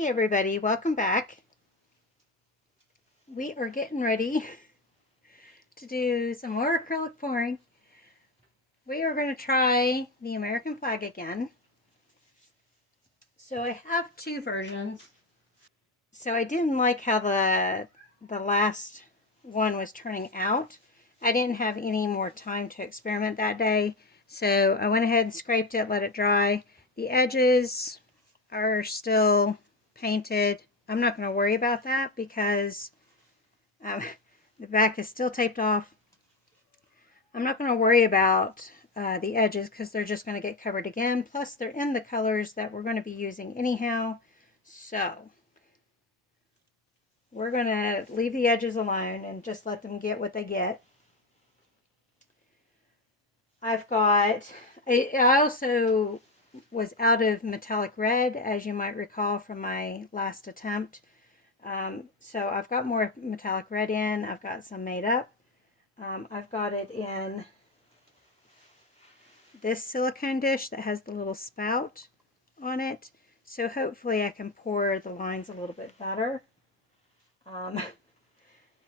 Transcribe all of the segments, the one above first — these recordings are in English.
Hey everybody, welcome back. We are getting ready to do some more acrylic pouring. We are going to try the American flag again. So I have two versions. So I didn't like how the last one was turning out. I didn't have any more time to experiment that day. So I went ahead and scraped it, let it dry. The edges are still painted. I'm not going to worry about that because Um, the back is still taped off. I'm not going to worry about the edges because they're just going to get covered again. Plus, they're in the colors that we're going to be using anyhow. So, we're going to leave the edges alone and just let them get what they get. I also was out of metallic red, as you might recall from my last attempt. So I've got more metallic red in. I've got some made up. I've got it in this silicone dish that has the little spout on it. So hopefully I can pour the lines a little bit better.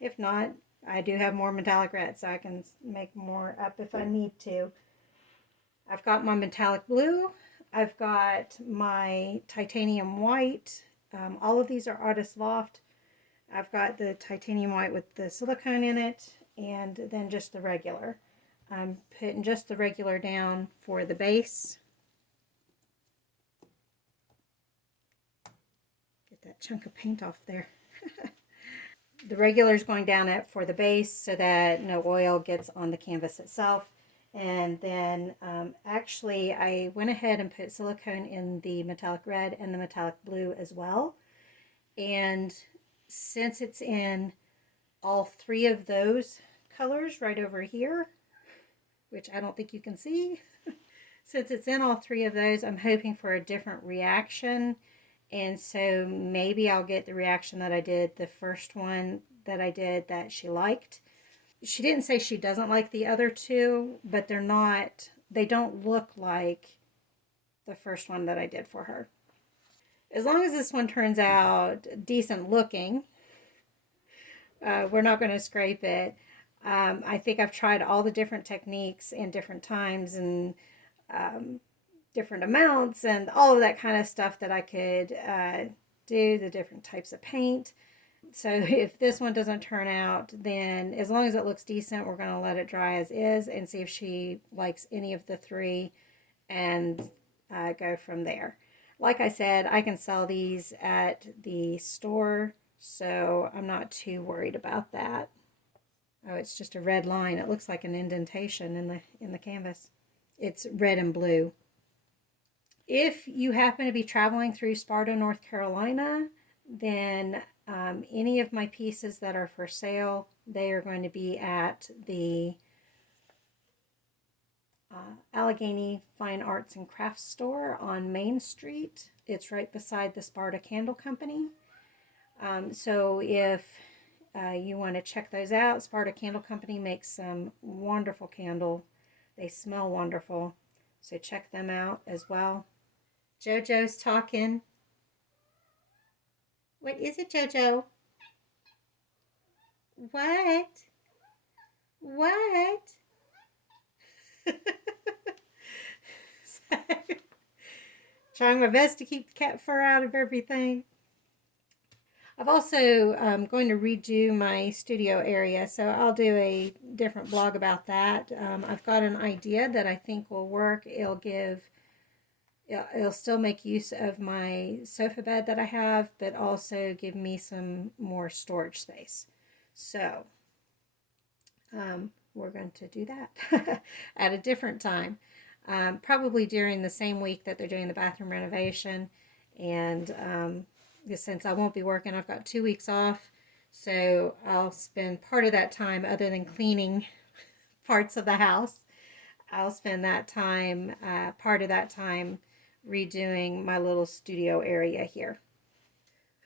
If not, I do have more metallic red, so I can make more up if I need to. I've got my metallic blue. I've got my titanium white. All of these are Artist Loft. I've got the titanium white with the silicone in it, and then just the regular. I'm putting just the regular down for the base. Get that chunk of paint off there. The regular is going down it for the base so that no oil gets on the canvas itself. And then actually I went ahead and put silicone in the metallic red and the metallic blue as well. And since it's in all three of those colors right over here, which I don't think you can see, since it's in all three of those, I'm hoping for a different reaction. And so maybe I'll get the reaction that I did the first one that I did that she liked. She didn't say she doesn't like the other two, but they don't look like the first one that I did for her. As long as this one turns out decent looking, we're not going to scrape it. I think I've tried all the different techniques and different times and different amounts and all of that kind of stuff that I could do, the different types of paint. So if this one doesn't turn out, then as long as it looks decent, we're going to let it dry as is and see if she likes any of the three and go from there. Like I said, I can sell these at the store, so I'm not too worried about that. Oh, it's just a red line. It looks like an indentation in the canvas. It's red and blue. If you happen to be traveling through Sparta, North Carolina, then any of my pieces that are for sale, they are going to be at the Allegheny Fine Arts and Crafts store on Main Street. It's right beside the Sparta Candle Company. So if you want to check those out, Sparta Candle Company makes some wonderful candle. They smell wonderful. So check them out as well. JoJo's talking. What is it, JoJo? What? What? So, trying my best to keep the cat fur out of everything. I've also going to redo my studio area, so I'll do a different blog about that. I've got an idea that I think will work. It'll still make use of my sofa bed that I have, but also give me some more storage space. So we're going to do that at a different time. Probably during the same week that they're doing the bathroom renovation. And since I won't be working, I've got 2 weeks off. So I'll spend part of that time, other than cleaning parts of the house, I'll spend that time, part of that time, redoing my little studio area here.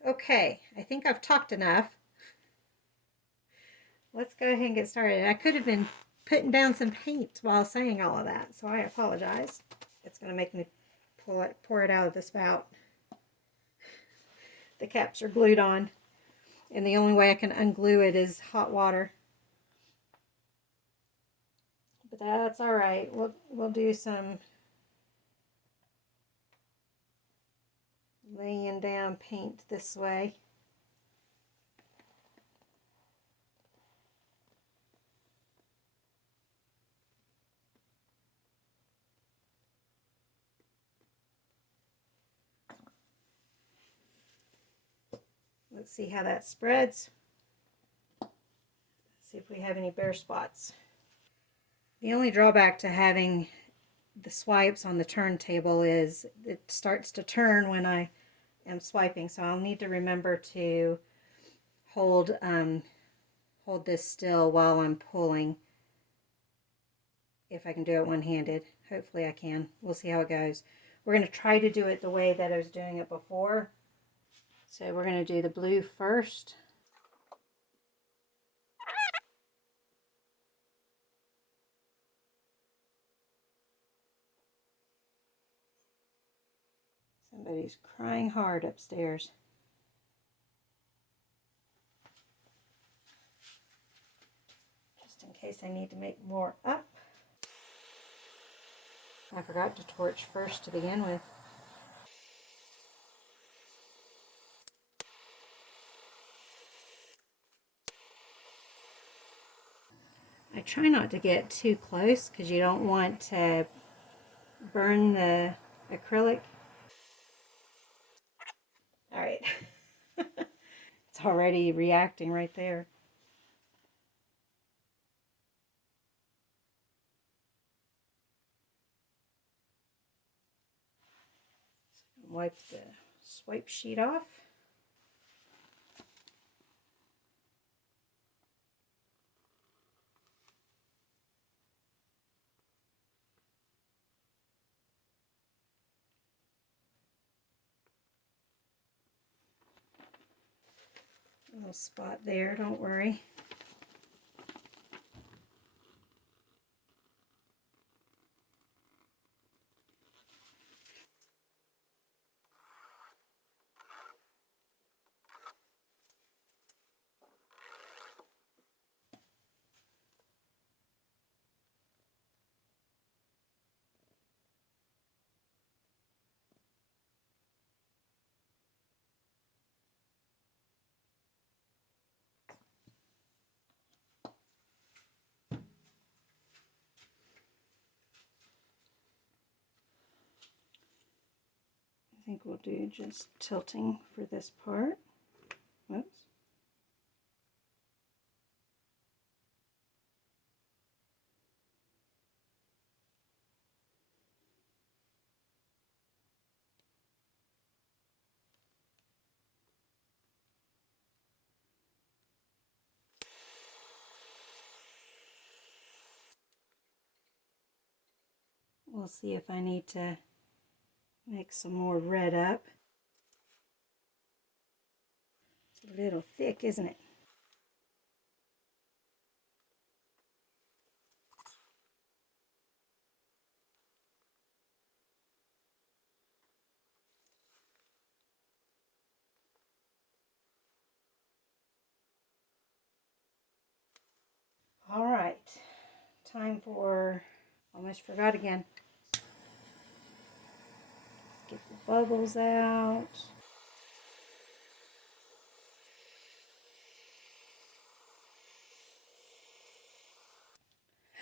Okay, I think I've talked enough. Let's go ahead and get started. I could have been putting down some paint while saying all of that, so I apologize. It's going to make me pour it out of the spout. The caps are glued on, and the only way I can unglue it is hot water. But that's all right. We'll do some laying down paint this way. Let's see how that spreads. Let's see if we have any bare spots. The only drawback to having the swipes on the turntable is it starts to turn when I am swiping, so I'll need to remember to hold this still while I'm pulling. If I can do it one-handed. Hopefully I can. We'll see how it goes. We're going to try to do it the way that I was doing it before. So we're going to do the blue first. Somebody's crying hard upstairs. Just in case I need to make more up. I forgot to torch first to begin with. I try not to get too close because you don't want to burn the acrylic. All right. It's already reacting right there. Wipe the swipe sheet off. A little spot there, don't worry. I think we'll do just tilting for this part. Whoops. We'll see if I need to make some more red up. It's a little thick, isn't it? All right, time for, almost forgot again. Get the bubbles out.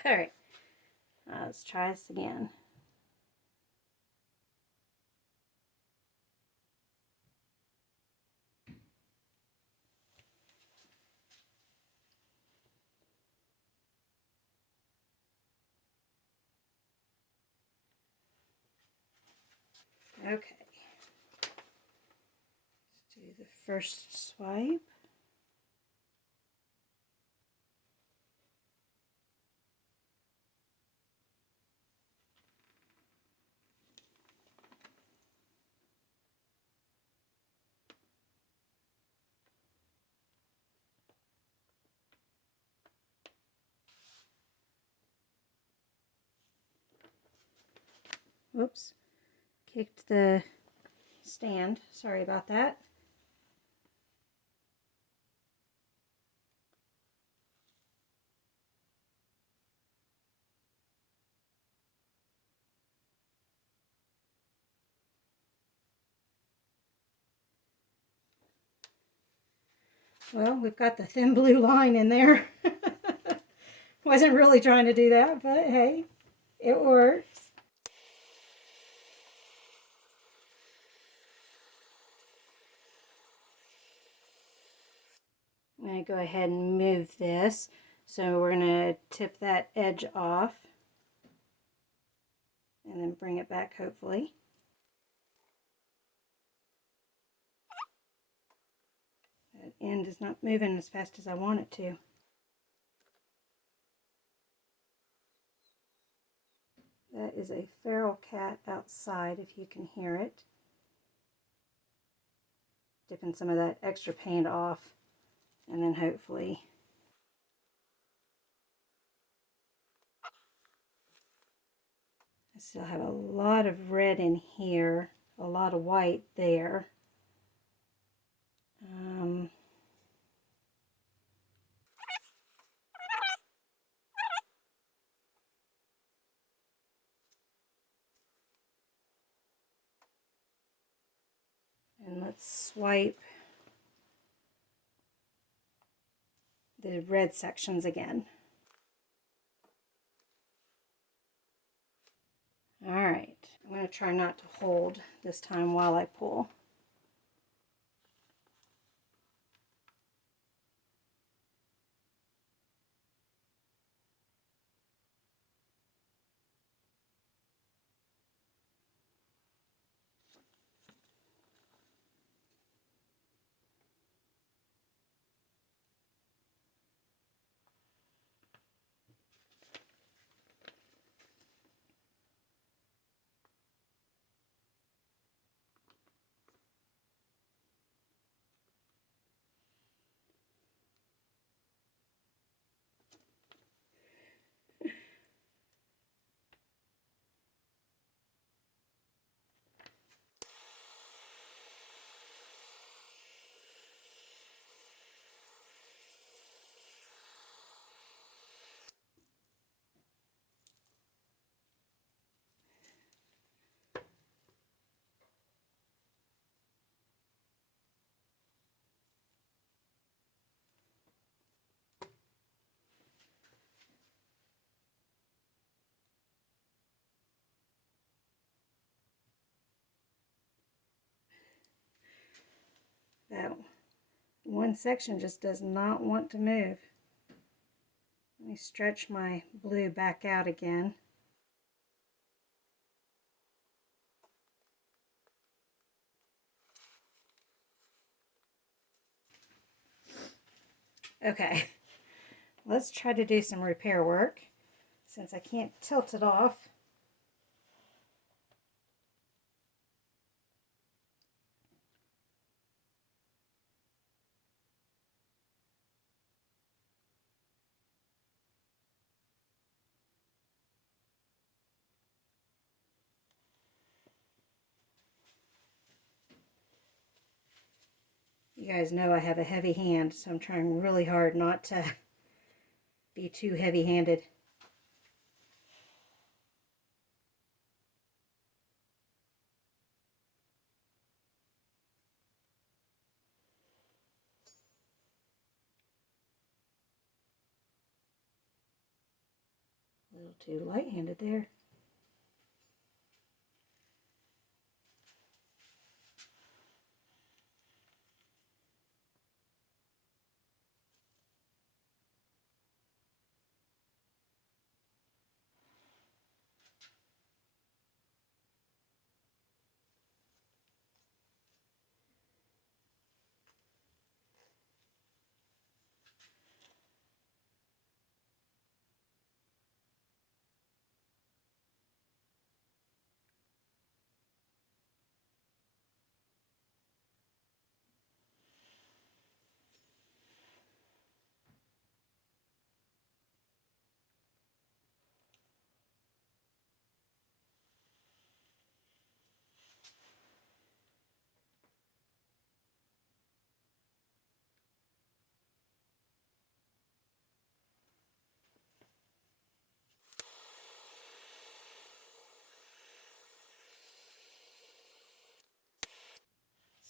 All right, let's try this again. Okay, let's do the first swipe. Whoops, kicked the stand. Sorry about that. Well, we've got the thin blue line in there. Wasn't really trying to do that, but hey, it works. I'm going to go ahead and move this. So we're going to tip that edge off and then bring it back, hopefully. That end is not moving as fast as I want it to. That is a feral cat outside, if you can hear it. Dipping some of that extra paint off, and then hopefully I still have a lot of red in here, a lot of white there. And let's swipe the red sections again. All right, I'm going to try not to hold this time while I pull. That one section just does not want to move. Let me stretch my blue back out again. Okay, let's try to do some repair work since I can't tilt it off. You guys know I have a heavy hand, so I'm trying really hard not to be too heavy-handed. A little too light-handed there.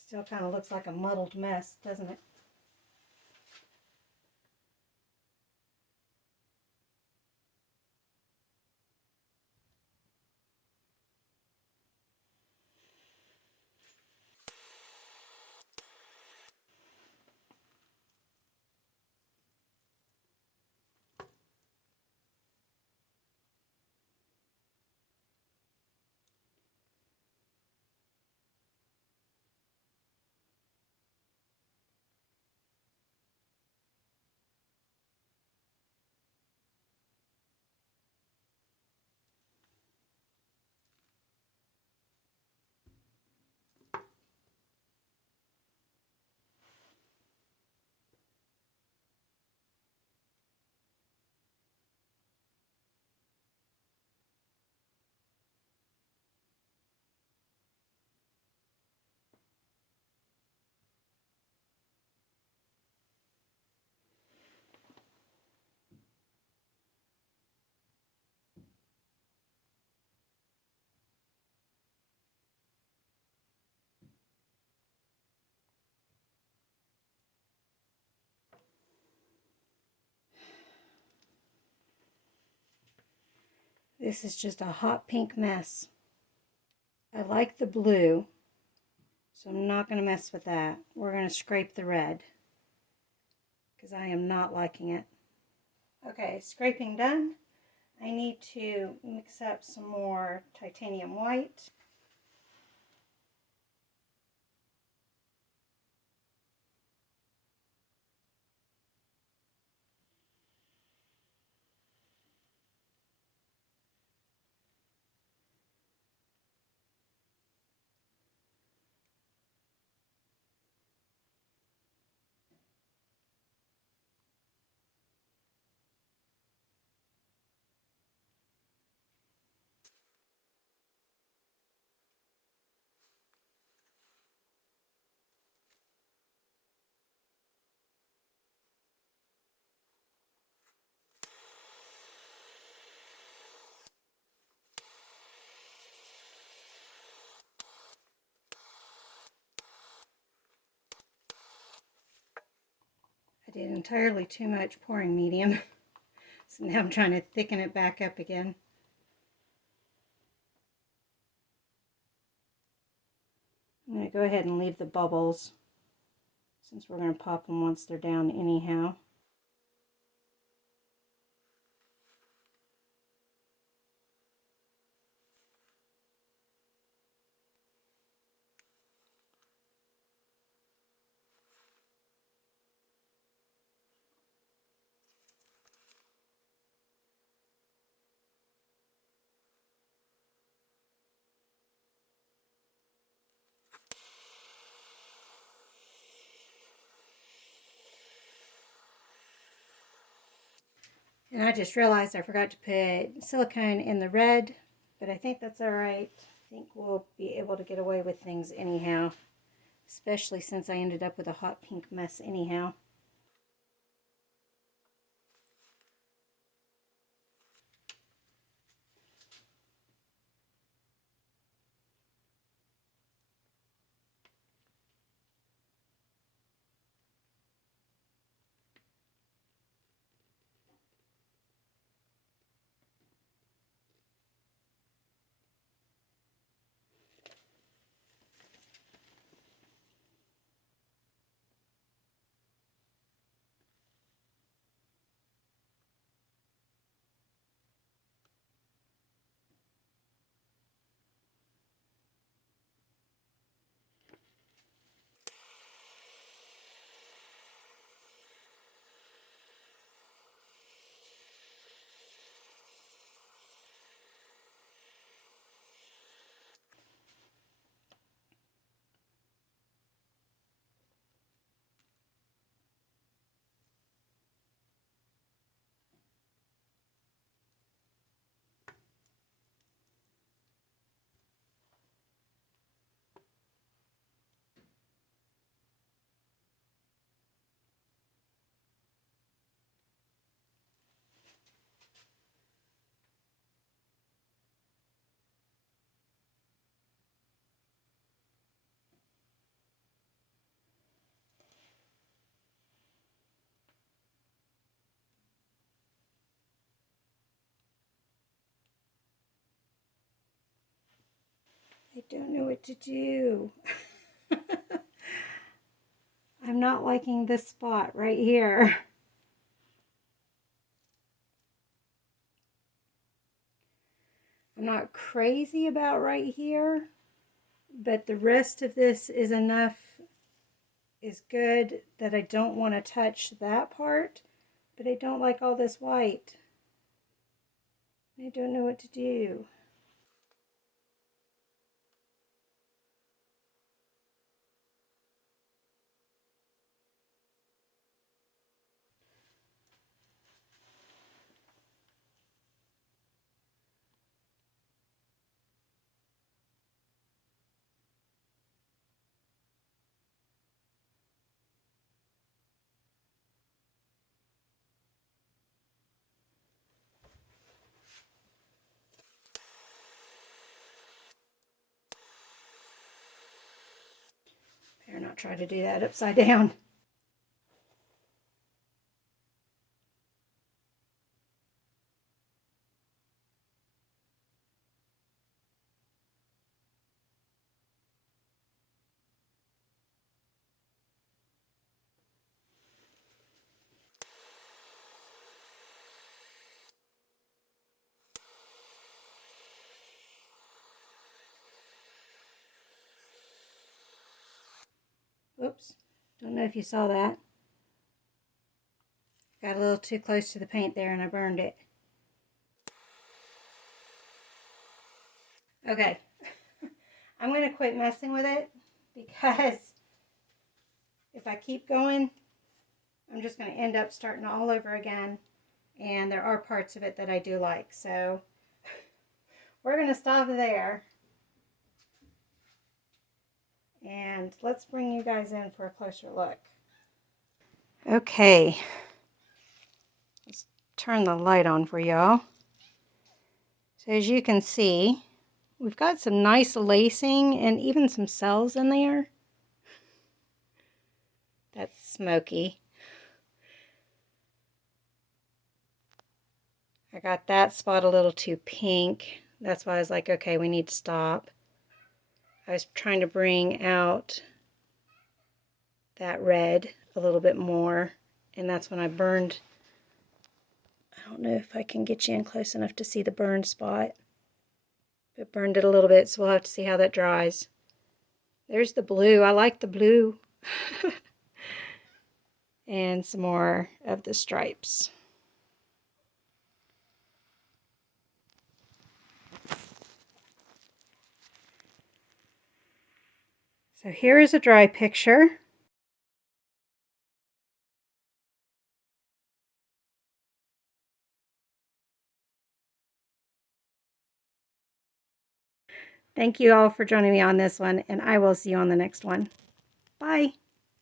Still kind of looks like a muddled mess, doesn't it? This is just a hot pink mess. I like the blue, so I'm not going to mess with that. We're going to scrape the red because I am not liking it. Okay, scraping done. I need to mix up some more titanium white. I did entirely too much pouring medium, so now I'm trying to thicken it back up again. I'm going to go ahead and leave the bubbles since we're going to pop them once they're down anyhow. And I just realized I forgot to put silicone in the red, but I think that's all right. I think we'll be able to get away with things anyhow, especially since I ended up with a hot pink mess anyhow. I don't know what to do. I'm not liking this spot right here. I'm not crazy about right here, but the rest of this is good that I don't want to touch that part, but I don't like all this white. I don't know what to do. Better not try to do that upside down. Don't know if you saw that. Got a little too close to the paint there and I burned it. Okay, I'm going to quit messing with it because if I keep going, I'm just going to end up starting all over again. And there are parts of it that I do like. So we're going to stop there. And let's bring you guys in for a closer look. Okay, let's turn the light on for y'all. So as you can see, we've got some nice lacing and even some cells in there. That's smoky. I got that spot a little too pink. That's why I was like, okay, we need to stop. I was trying to bring out that red a little bit more, and that's when I burned. I don't know if I can get you in close enough to see the burn spot, but burned it a little bit, so we'll have to see how that dries. There's the blue. I like the blue. And some more of the stripes. So here is a dry picture. Thank you all for joining me on this one, and I will see you on the next one. Bye.